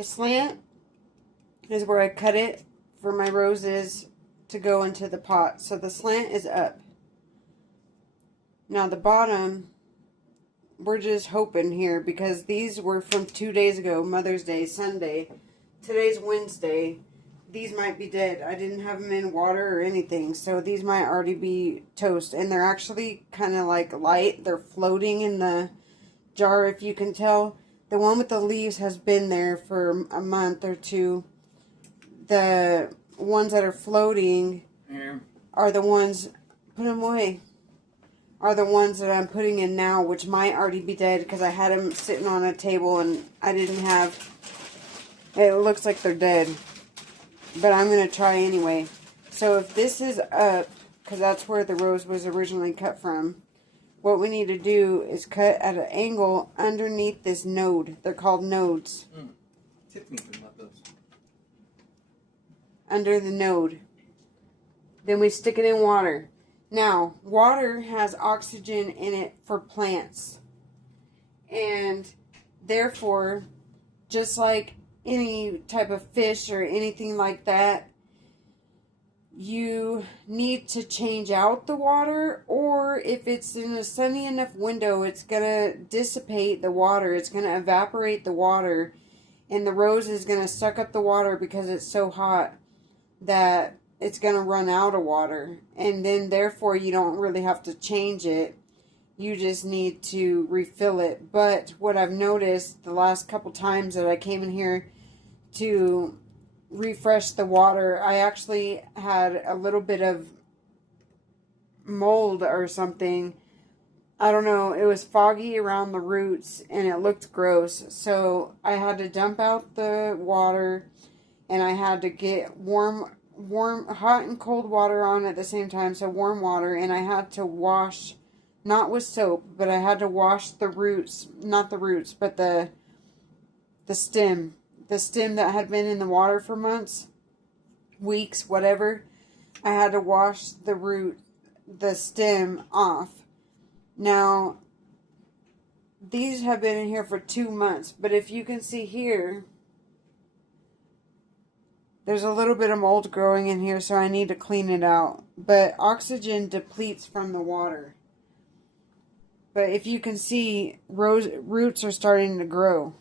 The slant is where I cut it for my roses to go into the pot. So the slant is up. Now the bottom, we're just hoping here because these were from 2 days ago, Mother's Day, Sunday. Today's Wednesday. These might be dead. I didn't have them in water or anything, so these might already be toast. And they're actually kind of like light. They're floating in the jar, if you can tell. The one with the leaves has been there for a month or two. The ones that are floating are the ones, put them away, are the ones that I'm putting in now, which might already be dead because I had them sitting on a table and I didn't have, it looks like they're dead. But I'm going to try anyway. So if this is up, because that's where the rose was originally cut from, what we need to do is cut at an angle underneath this node. They're called nodes. Tiffany can love those. Under the node. Then we stick it in water. Now, water has oxygen in it for plants. And therefore, just like any type of fish or anything like that, you need to change out the water, or if it's in a sunny enough window, it's going to dissipate the water. It's going to evaporate the water, and the rose is going to suck up the water because it's so hot that it's going to run out of water. And then therefore you don't really have to change it. You just need to refill it. But what I've noticed the last couple times that I came in here to refresh the water, I actually had a little bit of mold or something. I don't know. It was foggy around the roots and it looked gross. So I had to dump out the water and I had to get warm, hot and cold water on at the same time. So warm water, and I had to wash, not with soap, but I had to wash the roots, not the roots, but the stem. The stem that had been in the water for months, weeks, whatever. I had to wash the stem off. Now, these have been in here for 2 months, but if you can see here, there's a little bit of mold growing in here, so I need to clean it out. But oxygen depletes from the water. But if you can see, roots are starting to grow.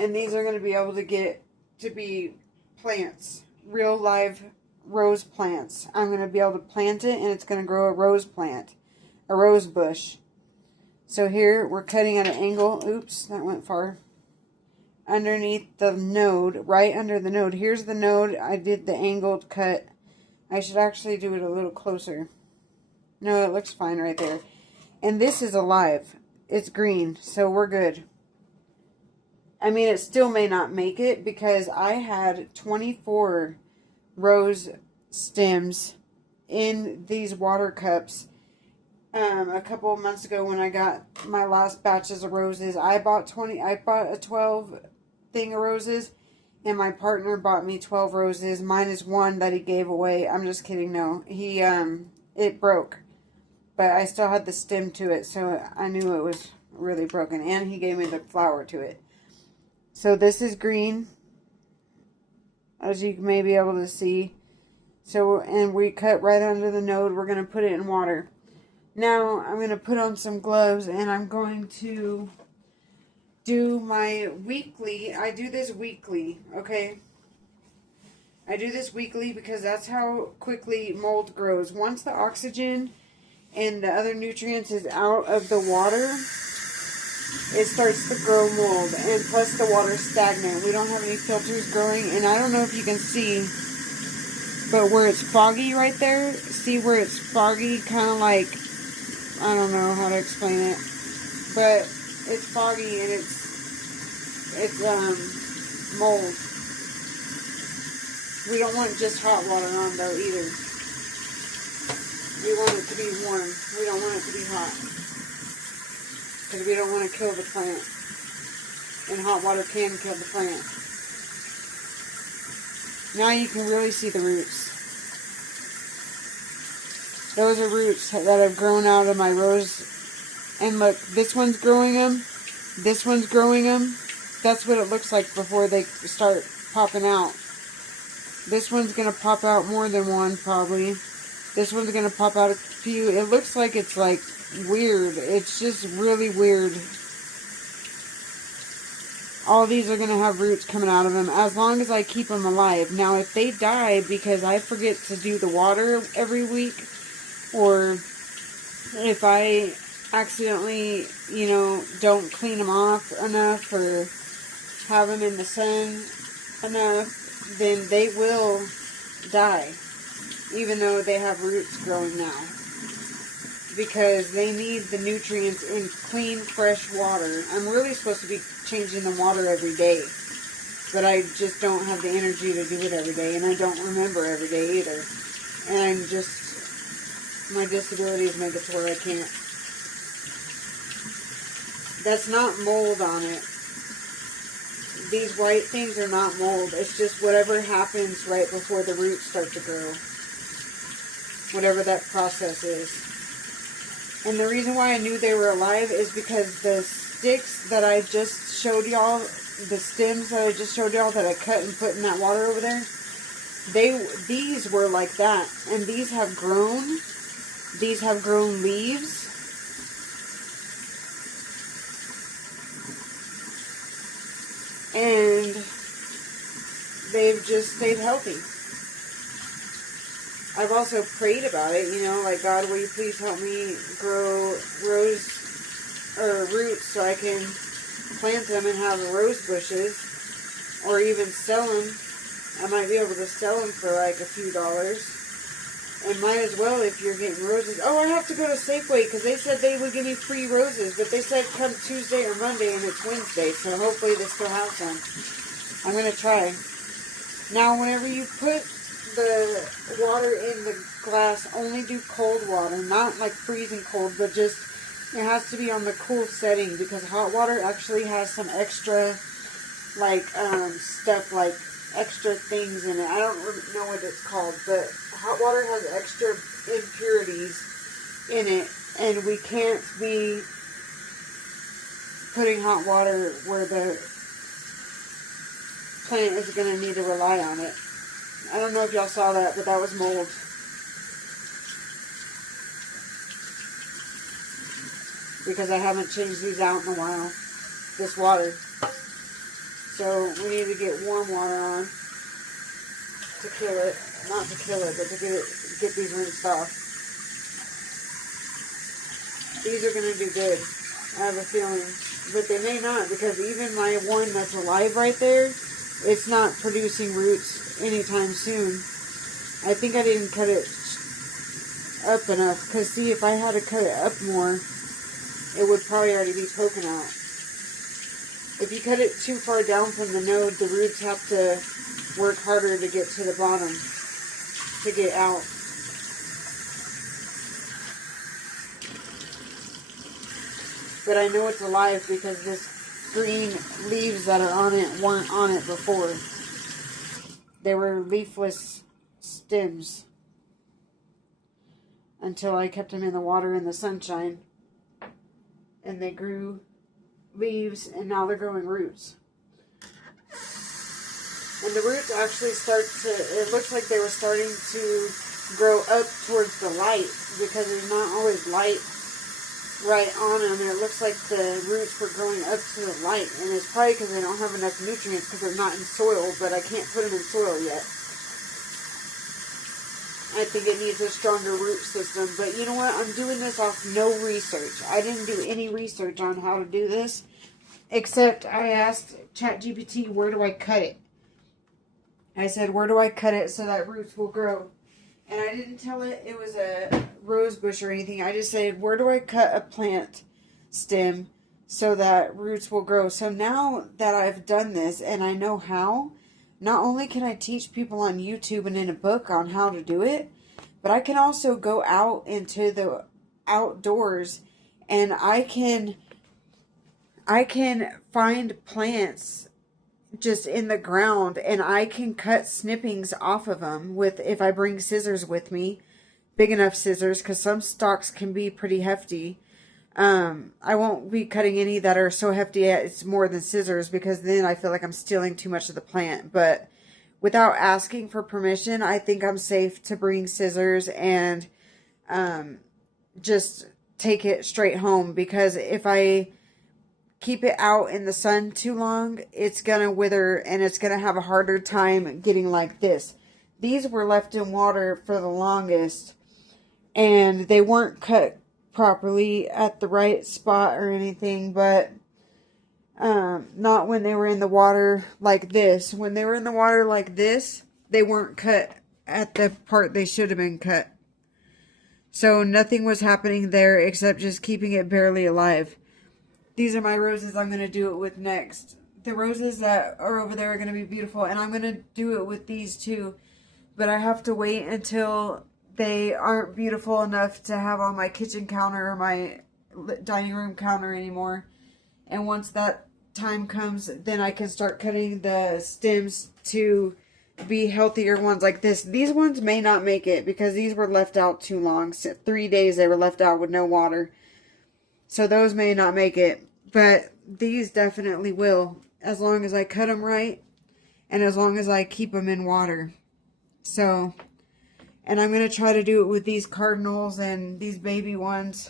And these are going to be able to get to be plants. Real live rose plants. I'm going to be able to plant it and it's going to grow a rose plant. A rose bush. So here we're cutting at an angle. Oops, that went far. Underneath the node. Right under the node. Here's the node. I did the angled cut. I should actually do it a little closer. No, it looks fine right there. And this is alive. It's green. So we're good. I mean, it still may not make it because I had 24 rose stems in these water cups a couple of months ago when I got my last batches of roses. I bought a 12 thing of roses, and my partner bought me 12 roses. Mine is one that he gave away. I'm just kidding. No, it broke, but I still had the stem to it, so I knew it was really broken, and he gave me the flower to it. So this is green, as you may be able to see. So, and we cut right under the node. We're going to put it in water. Now, I'm going to put on some gloves, and I'm going to do my weekly. I do this weekly, okay? I do this weekly because that's how quickly mold grows. Once the oxygen and the other nutrients is out of the water, it starts to grow mold, and plus the water's stagnant. We don't have any filters growing, and I don't know if you can see, but where it's foggy right there, see where it's foggy, kind of like, I don't know how to explain it, but it's foggy and it's mold. We don't want just hot water on though either. We want it to be warm. We don't want it to be hot. Because we don't want to kill the plant. And hot water can kill the plant. Now you can really see the roots. Those are roots that have grown out of my rose. And look, this one's growing them. This one's growing them. That's what it looks like before they start popping out. This one's going to pop out more than one, probably. This one's going to pop out a few. It looks like it's, like, weird. It's just really weird. All these are going to have roots coming out of them as long as I keep them alive. Now, if they die because I forget to do the water every week, or if I accidentally, you know, don't clean them off enough or have them in the sun enough, then they will die, even though they have roots growing now. Because they need the nutrients in clean, fresh water. I'm really supposed to be changing the water every day, but I just don't have the energy to do it every day, and I don't remember every day either. And I'm just, my disabilities make it to where I can't. That's not mold on it. These white things are not mold. It's just whatever happens right before the roots start to grow. Whatever that process is. And the reason why I knew they were alive is because the sticks that I just showed y'all, the stems that I just showed y'all that I cut and put in that water over there, these were like that. And these have grown leaves. And they've just stayed healthy. I've also prayed about it, you know, like, God, will you please help me grow roots so I can plant them and have rose bushes, or even sell them. I might be able to sell them for like a few dollars. And might as well if you're getting roses. Oh, I have to go to Safeway because they said they would give me free roses, but they said come Tuesday or Monday and it's Wednesday, so hopefully they still have some. I'm going to try. Now, whenever you put the water in the glass, only do cold water, not like freezing cold, but just, it has to be on the cool setting, because hot water actually has some extra, like, stuff, like, extra things in it. I don't really know what it's called, but hot water has extra impurities in it, and we can't be putting hot water where the plant is going to need to rely on it. I don't know if y'all saw that, but that was mold. Because I haven't changed these out in a while. This water. So we need to get warm water on to kill it. Not to kill it, but to get these rinsed off. These are going to do good. I have a feeling. But they may not, because even my one that's alive right there, it's not producing roots anytime soon. I think I didn't cut it up enough. Because, see, if I had to cut it up more, it would probably already be poking out. If you cut it too far down from the node, the roots have to work harder to get to the bottom, to get out. But I know it's alive because this green leaves that are on it weren't on it before. They were leafless stems until I kept them in the water in the sunshine, and they grew leaves, and now they're growing roots. And the roots actually it looks like they were starting to grow up towards the light, because there's not always light right on them, and it looks like the roots were growing up to the light, and it's probably because they don't have enough nutrients because they're not in soil, but I can't put them in soil yet. I think it needs a stronger root system, but you know what, I'm doing this off no research. I didn't do any research on how to do this, except I asked ChatGPT, where do I cut it? I said, where do I cut it so that roots will grow? And I didn't tell it it was a rose bush or anything. I just said, where do I cut a plant stem so that roots will grow? So now that I've done this and I know how, not only can I teach people on YouTube and in a book on how to do it, but I can also go out into the outdoors and I can find plants just in the ground, and I can cut snippings off of them if I bring scissors with me, big enough scissors, because some stalks can be pretty hefty. I won't be cutting any that are so hefty it's more than scissors, because then I feel like I'm stealing too much of the plant. But without asking for permission, I think I'm safe to bring scissors and just take it straight home, because if I keep it out in the sun too long, it's gonna wither and it's gonna have a harder time getting like this. These were left in water for the longest, and they weren't cut properly at the right spot or anything, but not when they were in the water like this. When they were in the water like this, they weren't cut at the part they should have been cut. So nothing was happening there except just keeping it barely alive. These are my roses I'm going to do it with next. The roses that are over there are going to be beautiful, and I'm going to do it with these too. But I have to wait until they aren't beautiful enough to have on my kitchen counter or my dining room counter anymore. And once that time comes, then I can start cutting the stems to be healthier ones like this. These ones may not make it because these were left out too long. So 3 days they were left out with no water. So those may not make it. But these definitely will, as long as I cut them right and as long as I keep them in water. So, and I'm going to try to do it with these cardinals and these baby ones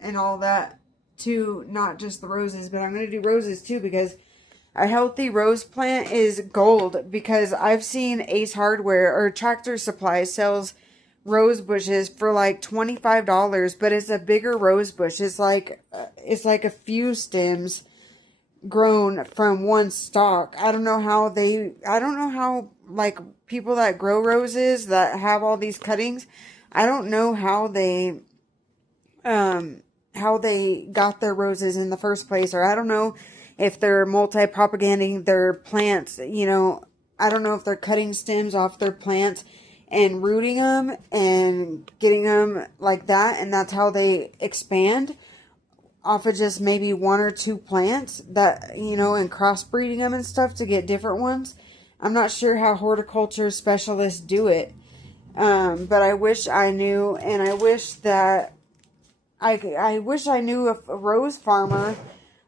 and all that too, not just the roses, but I'm going to do roses too, because a healthy rose plant is gold. Because I've seen Ace Hardware or Tractor Supply sells rose bushes for like $25, but it's a bigger rose bush. It's like a few stems grown from one stalk. I don't know how like people that grow roses that have all these cuttings, I don't know how they got their roses in the first place, or I don't know if they're multi-propagating their plants, you know. I don't know if they're cutting stems off their plants and rooting them and getting them like that, and that's how they expand off of just maybe 1 or 2 plants that, you know, and crossbreeding them and stuff to get different ones. I'm not sure how horticulture specialists do it, but I wish I knew, and I wish that I wish I knew a rose farmer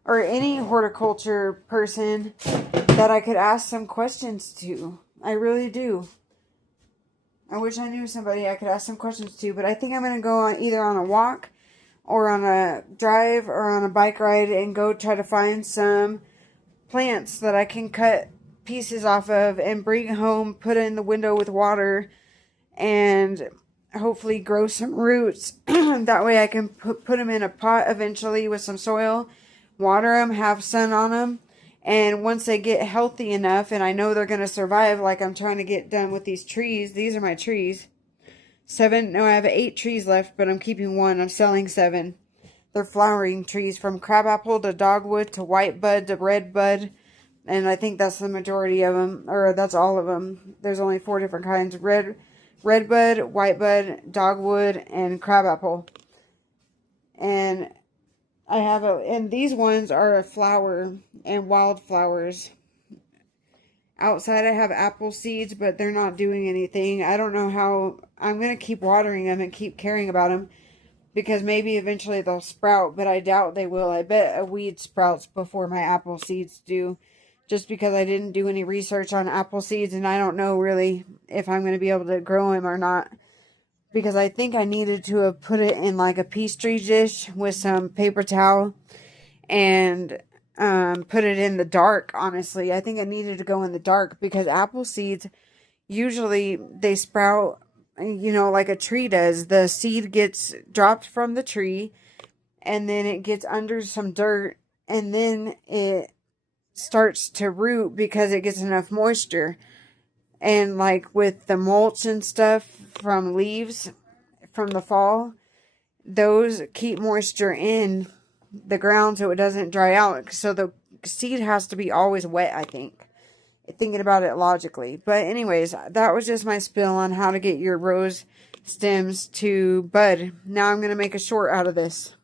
or any horticulture person that I could ask some questions to. I really do. I wish I knew somebody I could ask some questions to, but I think I'm going to go on either on a walk or on a drive or on a bike ride and go try to find some plants that I can cut pieces off of and bring home, put in the window with water, and hopefully grow some roots. That way I can put them in a pot eventually with some soil, water them, have sun on them. And once they get healthy enough, and I know they're going to survive, like I'm trying to get done with these trees. These are my trees. I have 8 trees left, but I'm keeping 1. I'm selling 7. They're flowering trees, from crabapple to dogwood to white bud to red bud. And I think that's the majority of them, or that's all of them. There's only 4 different kinds. Red bud, white bud, dogwood, and crabapple. And and these ones are a flower and wildflowers. Outside I have apple seeds, but they're not doing anything. I don't know how. I'm going to keep watering them and keep caring about them, because maybe eventually they'll sprout, but I doubt they will. I bet a weed sprouts before my apple seeds do, just because I didn't do any research on apple seeds, and I don't know really if I'm going to be able to grow them or not. Because I think I needed to have put it in like a Petri dish with some paper towel and put it in the dark, honestly. I think I needed to go in the dark, because apple seeds, usually they sprout, you know, like a tree does. The seed gets dropped from the tree, and then it gets under some dirt, and then it starts to root because it gets enough moisture. And like with the mulch and stuff from leaves from the fall, those keep moisture in the ground so it doesn't dry out. So the seed has to be always wet, I think. Thinking about it logically. But anyways, that was just my spill on how to get your rose stems to bud. Now I'm going to make a short out of this.